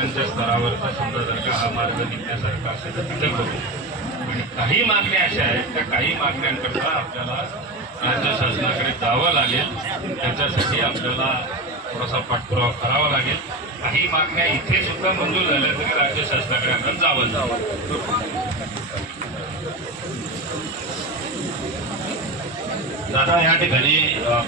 लोकांच्या स्तरावरचा समजा जर का हा मार्ग निघण्यासारखा असेल तर तिथे करू. आणि काही मागण्या अशा आहेत त्या काही मागण्यांकरता आपल्याला राज्य शासनाकडे जावं लागेल. त्याच्यासाठी आपल्याला थोडासा पाठपुरावा करावा लागेल. काही मागण्या इथे सुद्धा मंजूर झाल्या तरी राज्य शासनाकडे आपण जावं. दादा या ठिकाणी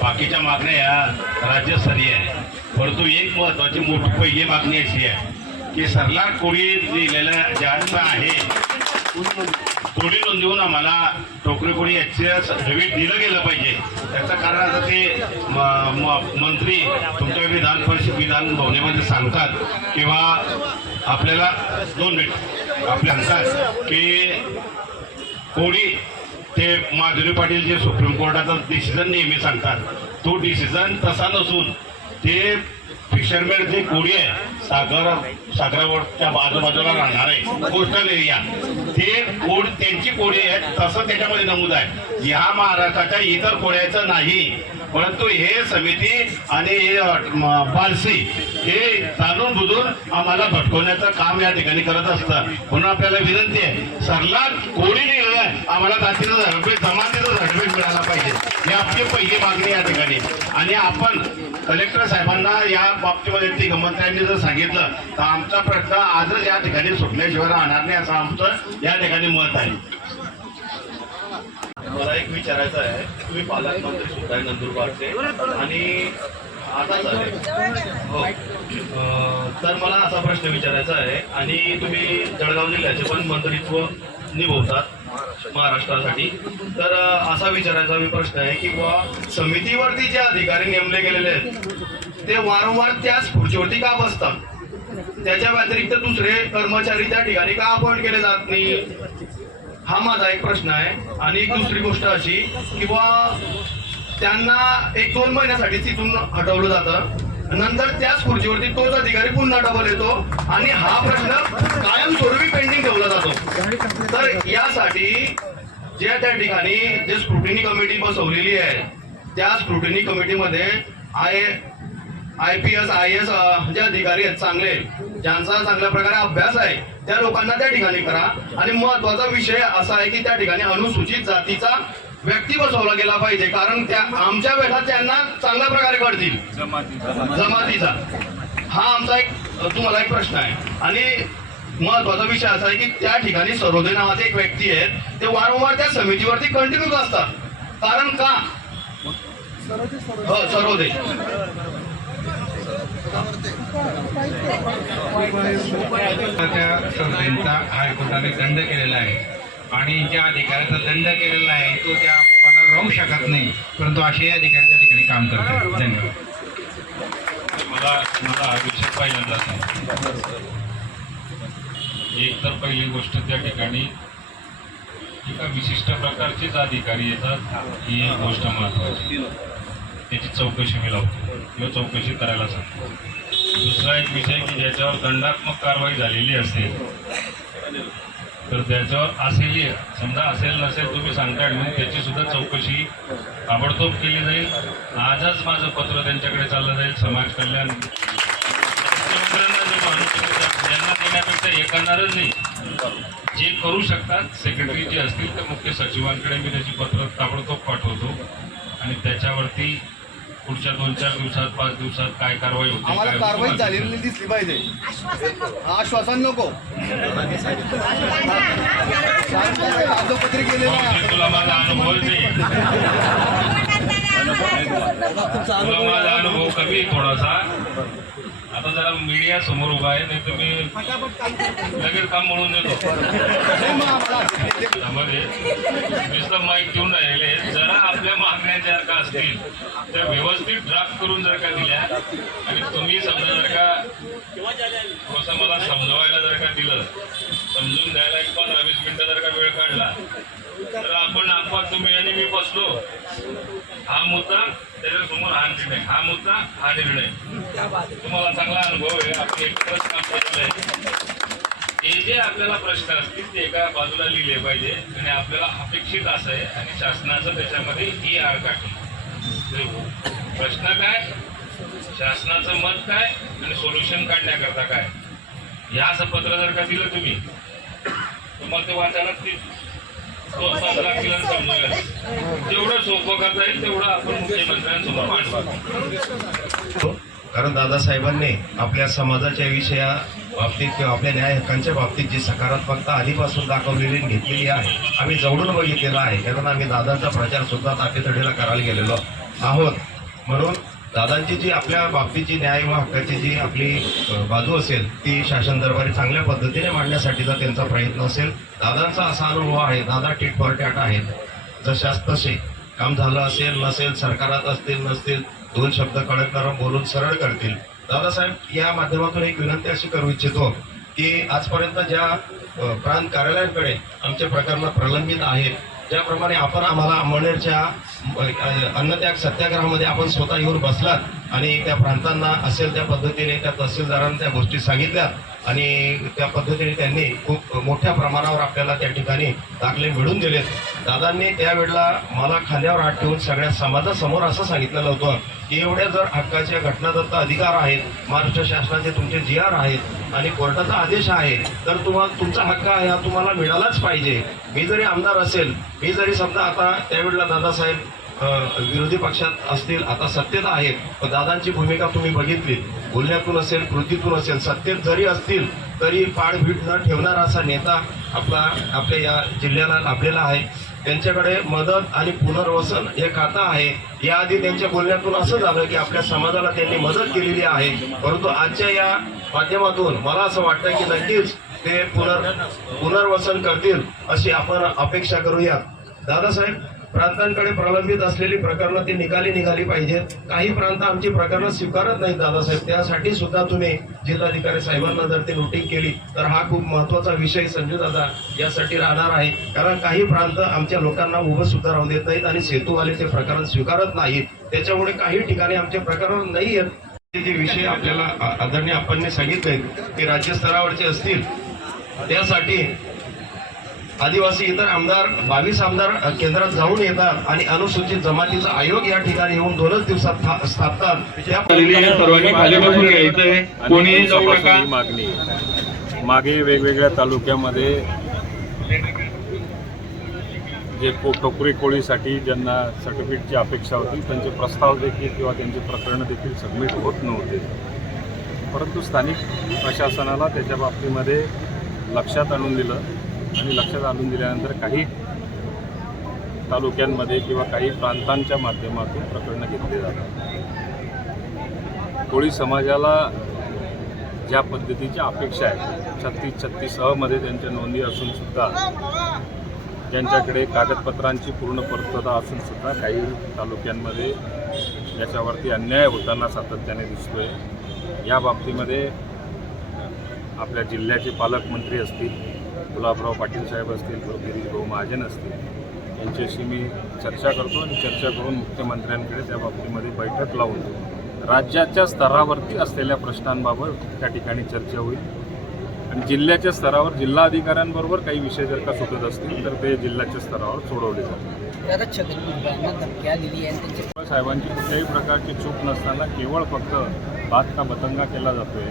बाकीच्या मागण्या या राज्यस्तरीय आहे, परंतु एक महत्वाची मोठी पहिली मागणी अशी आहे की सरलाट कोळी दिलेल्या ज्यांचं आहे कोळी नोंदवून आम्हाला टोकरी कोळी याचे सर्टिफिकेट दिलं गेलं पाहिजे. त्याचं कारण आता ते मंत्री तुमच्या विधान भवनेमध्ये सांगतात किंवा आपल्याला 2 मिनिट आपल्याला सांगतात की कोळी ते माधुरी पाटील जे सुप्रीम कोर्टाचा डिसिजन नेहमी सांगतात तो डिसिजन तसा नसून ते फिशरमॅन जे कोळी आहे सागरावरच्या आजूबाजूला राहणार आहे कोस्टल एरिया ते कोड त्यांची कोळी आहे तसं त्याच्यामध्ये नमूद आहे. ह्या महाराष्ट्राच्या इतर कोळ्याचं नाही, परंतु हे समिती आणि हे पारसी हे जाणून बुजून आम्हाला भटकवण्याचं काम या ठिकाणी करत असतं. म्हणून आपल्याला विनंती आहे सरलाट कोळी लिहिलं आहे आम्हाला जातीचं सर्टिफिकेट जमातीचं सर्टिफिकेट मिळायला पाहिजे. ही आपली पहिली मागणी या ठिकाणी. आणि आपण कलेक्टर साहेबांना या बाबतीमध्ये मंत्र्यांनी जर सांगितलं तर आमचा प्रश्न आजच या ठिकाणी सुटल्याशिवाय राहणार नाही असं आमचं या ठिकाणी मत आहे. मला एक विचारायचं आहे, तुम्ही पालकमंत्री सुद्धा आहे नंदुरबारचे आणि आता झाले हो, तर मला असा प्रश्न विचारायचा आहे आणि तुम्ही जळगाव जिल्ह्याचे पण मंत्रित्व निभवतात महाराष्ट्रासाठी, तर असा विचारायचा मी प्रश्न आहे की बुवा समितीवरती जे अधिकारी नेमले गेलेले आहेत ते वारंवार त्याच खुर्चीवरती का बसतात? त्याच्या व्यतिरिक्त दुसरे कर्मचारी त्या ठिकाणी का अपॉइंट केले जात नाही? हा माझा एक प्रश्न आहे. आणि एक दुसरी गोष्ट अशी की बुवा त्यांना 1-2 महिन्यासाठी तिथून हटवलं जातं, नंतर त्याच खुर्चीवरती तोच अधिकारी पुन्हा डबल येतो आणि हा प्रश्न कायमस्वरूपी पेंडिंग ठेवला जातो. तर यासाठी जे त्या ठिकाणी जे स्क्रुटिनी कमिटी बसवलेली आहे त्या स्क्रुटिनी कमिटीमध्ये IPS IAS जे अधिकारी आहेत चांगले ज्यांचा चांगल्या प्रकारे अभ्यास आहे त्या लोकांना त्या ठिकाणी करा. आणि महत्वाचा विषय असा आहे की त्या ठिकाणी अनुसूचित जातीचा व्यक्ती बसवला गेला पाहिजे, कारण त्या आमच्या वेळात त्यांना चांगल्या प्रकारे कळतील जमातीचा. हा आमचा एक तुम्हाला एक प्रश्न आहे. आणि महत्वाचा विषय असा आहे की त्या ठिकाणी सरोदे नावाचे एक व्यक्ती आहेत ते वारंवार त्या समितीवरती कंटिन्यूच असतात. कारण का? हो सरोदे संस्थेचा हायकोर्टाने दंड केलेला आहे आणि ज्या अधिकाऱ्याचा दंड केलेला आहे तो त्या पदावर राहू शकत नाही, परंतु असे अधिकारी त्या ठिकाणी काम करतात. धन्यवाद. मला हा विषय पहिल्यांदाच आहे. एक तर पहिली गोष्ट त्या ठिकाणी एका विशिष्ट प्रकारचेच अधिकारी येतात ही एक गोष्ट महत्वाची, त्याची चौकशी मी लावतो किंवा चौकशी करायला सांगतो. दुसरा एक विषय की ज्याच्यावर दंडात्मक कारवाई झालेली असेल तर त्याच्यावर असेल समजा असेल नसेल तुम्ही सांगता म्हणून त्याची सुद्धा चौकशी ताबडतोब केली जाईल. आजच माझं पत्र त्यांच्याकडे चाललं जाईल. समाज कल्याण ज्यांना देण्यापेक्षा हे करणारच नाही, जे करू शकतात सेक्रेटरी जे असतील तर मुख्य सचिवांकडे मी त्याची पत्र ताबडतोब पाठवतो आणि त्याच्यावरती पुढच्या 2-4 दिवसात 5 दिवसात काय कारवाई होते आम्हाला कारवाई झालेली दिसली पाहिजे. आश्वासन नको कागदपत्री गेलेला तुला माझा अनुभव नाही, तुला माझा अनुभव कमी थोडासा. आता जरा मीडिया समोर उभा आहे नाही तर मी लगेच काम म्हणून देतो. त्यामध्ये नुसतं माईक घेऊन राहिले. जरा आपल्या मागण्या ज्या का असतील त्या व्यवस्थित ड्राफ्ट करून जर का दिल्या आणि तुम्ही समजा जर का थोडंसं मला समजवायला जर का दिलं, समजून द्यायला एक 15-20 मिनिटं जर का वेळ काढला तर आपण आपण तुम्ही आणि मी बसलो. हा मुद्दा त्याच्यासमोर हा निर्णय, हा मुद्दा हा निर्णय. तुम्हाला चांगला अनुभव आहे. आपण एकत्रच काम केलेलं आहे. हे जे आपल्याला प्रश्न असतील ते एका बाजूला लिहिले पाहिजे आणि आपल्याला अपेक्षित असं आहे आणि शासनाचं त्याच्यामध्ये ही आडकाठी. प्रश्न काय, शासनाचं मत काय आणि सोल्युशन काढण्याकरता काय हे असं पत्र जर का दिलं तुम्ही तुम्हाला ते वाचायला ते 5 लागतील आणि समजायला जेवढं सोपं करता येईल तेवढं आपण मुख्यमंत्र्यांसमोर मांडू. कारण दादासाहेबांनी आपल्या समाजाच्या विषया बाबतीत किंवा आपल्या न्याय हक्कांच्या बाबतीत जी सकारात्मकता आधीपासून दाखवलेली आणि घेतलेली आहे आम्ही जवळून बघितलेला आहे. कारण आम्ही दादांचा प्रचार सुद्धा तापेतडीला करायला गेलेलो आहोत. म्हणून दादांची जी आपल्या बाबतीची न्याय व हक्काची जी आपली बाजू असेल ती शासन दरबारी चांगल्या पद्धतीने मांडण्यासाठीचा त्यांचा प्रयत्न असेल. दादांचा असा अनुभव आहे, दादा टिट फॉर टॅट आहेत. जशास तसे काम झालं असेल नसेल, सरकारात असतील नसतील, 2 शब्द कडक नरम बोलून सरळ करतील. दादासाहेब या माध्यमातून एक विनंती अशी करू इच्छितो की आजपर्यंत ज्या प्रांत कार्यालयांकडे आमचे प्रकरणं प्रलंबित आहेत, ज्याप्रमाणे आपण आम्हाला अंमळनेरच्या अन्नत्याग सत्याग्रहामध्ये आपण स्वतः येऊन बसलात आणि त्या प्रांतांना असेल त्या पद्धतीने त्या तहसीलदारांना त्या गोष्टी सांगितल्यात आणि त्या पद्धतीने त्यांनी खूप मोठ्या प्रमाणावर आपल्याला त्या ठिकाणी दाखले मिळवून दिलेत. दादांनी त्यावेळेला मला खांद्यावर हात ठेवून सगळ्या समाजासमोर असं सांगितलेलं होतं की एवढ्या जर हक्काच्या घटनादत्त अधिकार आहेत, महाराष्ट्र शासनाचे तुमचे GR आहेत आणि कोर्टाचा आदेश आहे, तर तुम्हाला तुमचा हक्क आहे हा तुम्हाला मिळालाच पाहिजे. मी जरी आमदार असेल, मी जरी समजा आता त्यावेळेला दादासाहेब विरोधी पक्षात असतील, आता सत्तेत आहेत, पण दादांची भूमिका तुम्ही बघितली, बोलण्यातून असेल कृतीतून असेल, सत्तेत जरी असतील तरी पाठभीट न ठेवणारा असा नेता आपल्या या जिल्ह्याला लाभलेला आहे. त्यांच्याकडे मदत आणि पुनर्वसन हे खातं आहे. याआधी त्यांच्या बोलण्यातून असं झालं की आपल्या समाजाला त्यांनी मदत केलेली आहे, परंतु आजच्या या माध्यमातून मला असं वाटतं की नक्कीच ते पुनर्वसन करतील अशी आपण अपेक्षा करूया. दादासाहेब, प्रांतांकडे प्रलंबित असलेली प्रकरणं ती निघाली पाहिजेत. काही प्रांत आमची प्रकरणं स्वीकारत नाहीत दादासाहेब, त्यासाठी सुद्धा तुम्ही जिल्हाधिकारी साहेबांना जर ती नोटीस केली तर हा खूप महत्वाचा विषय संजू दादा यासाठी राहणार आहे. कारण काही प्रांत आमच्या लोकांना उभं सुद्धा राहू देत नाहीत आणि सेतूवाले ते प्रकरण स्वीकारत नाहीत. त्याच्यामुळे काही ठिकाणी आमचे प्रकरण नाही आहेत. जे विषय आपल्याला आदरणीय आपणने सांगितले की राज्यस्तरावरचे असतील, त्यासाठी आदिवासी इतर आमदार 22 आमदार केंद्रात जाऊन येतात आणि अनुसूचित जमातीचा आयोग या ठिकाणी येऊन 2च दिवसात स्थापतात. सर्वांनी खाली बसून घ्यायचंय, कोणीही जाऊ नका. मागणी मागे वेगवेगळ्या तालुक्यामध्ये जे टोकरी कोळीसाठी ज्यांना सर्टिफिकेटची अपेक्षा होती त्यांचे प्रस्ताव देखील किंवा त्यांचे प्रकरणं देखील सबमिट होत नव्हते. परंतु स्थानिक प्रशासनाला त्याच्या बाबतीमध्ये लक्षात आणून दिलं आणि लक्षात आणून दिल्यानंतर काही तालुक्यांमध्ये किंवा काही प्रांतांच्या माध्यमातून प्रकरणं घेतली जातात. कोळी समाजाला ज्या पद्धतीच्या अपेक्षा आहेत, 36 मध्ये त्यांच्या नोंदी असून सुद्धा त्यांच्याकडे कागदपत्रांची पूर्ण पूर्तता असून सुद्धा काही तालुक्यांमध्ये याच्यावरती अन्याय होताना सातत्याने दिसतोय. या बाबतीमध्ये आपल्या जिल्ह्याचे पालकमंत्री असतील, गुलाबराव पाटील साहेब असतील, गिरीशभाऊ महाजन असतील, यांच्याशी मी चर्चा करतो आणि चर्चा करून मुख्यमंत्र्यांकडे त्या बाबतीमध्ये बैठक लावून राज्याच्या स्तरावरती असलेल्या प्रश्नांबाबत त्या ठिकाणी चर्चा होईल आणि जिल्ह्याच्या स्तरावर जिल्हाधिकाऱ्यांबरोबर काही विषय जर का सुटत असतील तर ते जिल्ह्याच्या स्तरावर सोडवले जातील. साहेबांची कुठल्याही प्रकारची चूक नसताना केवळ फक्त बात का बतंगा केला जातोय.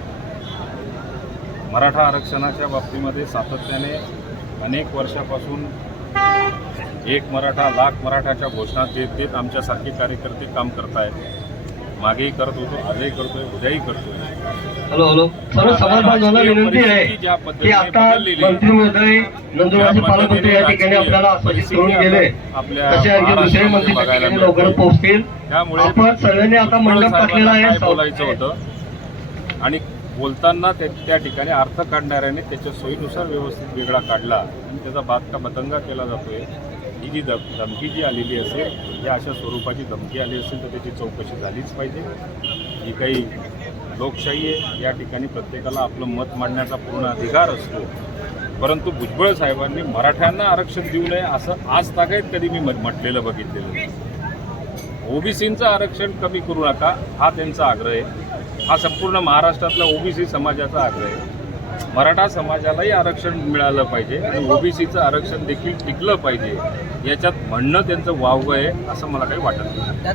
मराठा आरक्षणाच्या बाबतीमध्ये सातत्याने अनेक वर्षापासून 1 मराठा लाख मराठाच्या घोषणा देत आमच्यासारखे कार्यकर्ते काम करतायत. मागेही करत होतो, आजही करतोय, उद्याही करतोय. हॅलो सर्व समाजबांधवांना विनंती आहे की आता मंत्री महोदय नंदुरबारचे पालकमंत्री या ठिकाणी आपल्याला सूचित करून गेले, तसे आणखी दुसरे मंत्री त्या ठिकाणी लवकरच पोहोचतील. त्यामुळे आपण सर्वांनी आता मंडप टाकलेला आहे. बोलायचं होतं आणि बोलताना त्या ठिकाणी अर्थ काढणाऱ्याने त्याच्या सोयीनुसार व्यवस्थित वेगळा काढला आणि त्याचा बात का बतंगा केला जातोय. ही जी धमकी जी आलेली असेल, या अशा स्वरूपाची धमकी आली असेल तर त्याची चौकशी झालीच पाहिजे. ही काही लोकशाही आहे, या ठिकाणी प्रत्येकाला आपलं मत मांडण्याचा पूर्ण अधिकार असतो. परंतु भुजबळ साहेबांनी मराठ्यांना आरक्षण देऊ नये असं आज तागायत कधी मी म्हटलेलं बघितलेलं नाही. ओबीसींचं आरक्षण कमी करू नका हा त्यांचा आग्रह आहे. हा संपूर्ण महाराष्ट्रातल्या ओबीसी समाजाचा आग्रह आहे. मराठा समाजालाही आरक्षण मिळालं पाहिजे आणि ओबीसीचं आरक्षण देखील टिकलं पाहिजे, याच्यात म्हणणं त्यांचं वावगं आहे असं मला काही वाटत नाही.